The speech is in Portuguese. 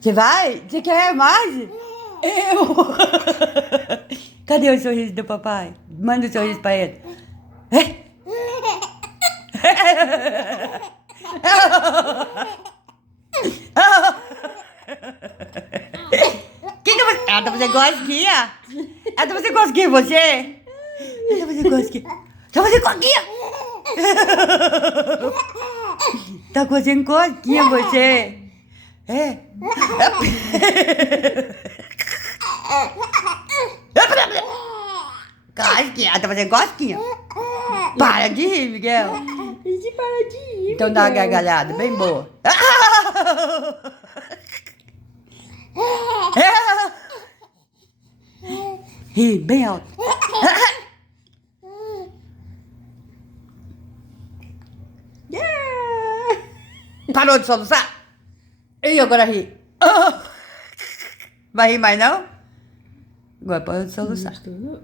Você vai? Você quer mais? Eu! Cadê o sorriso do papai? Manda o sorriso pra ele. Que você... Ela tá fazendo cosquinha? Ela tá fazendo cosquinha em você? Ela tá fazendo cosquinha. Tá fazendo cosquinha? Tá fazendo cosquinha você? É? Cosquinha. Ela tá fazendo cosquinha? Para de rir, Miguel. Esse para de ir, Então dá uma Miguel. gargalhada bem boa. Ri bem alto. Parou de soluçar? E agora ri. Vai rir mais não? Agora parou de soluçar. Gostou?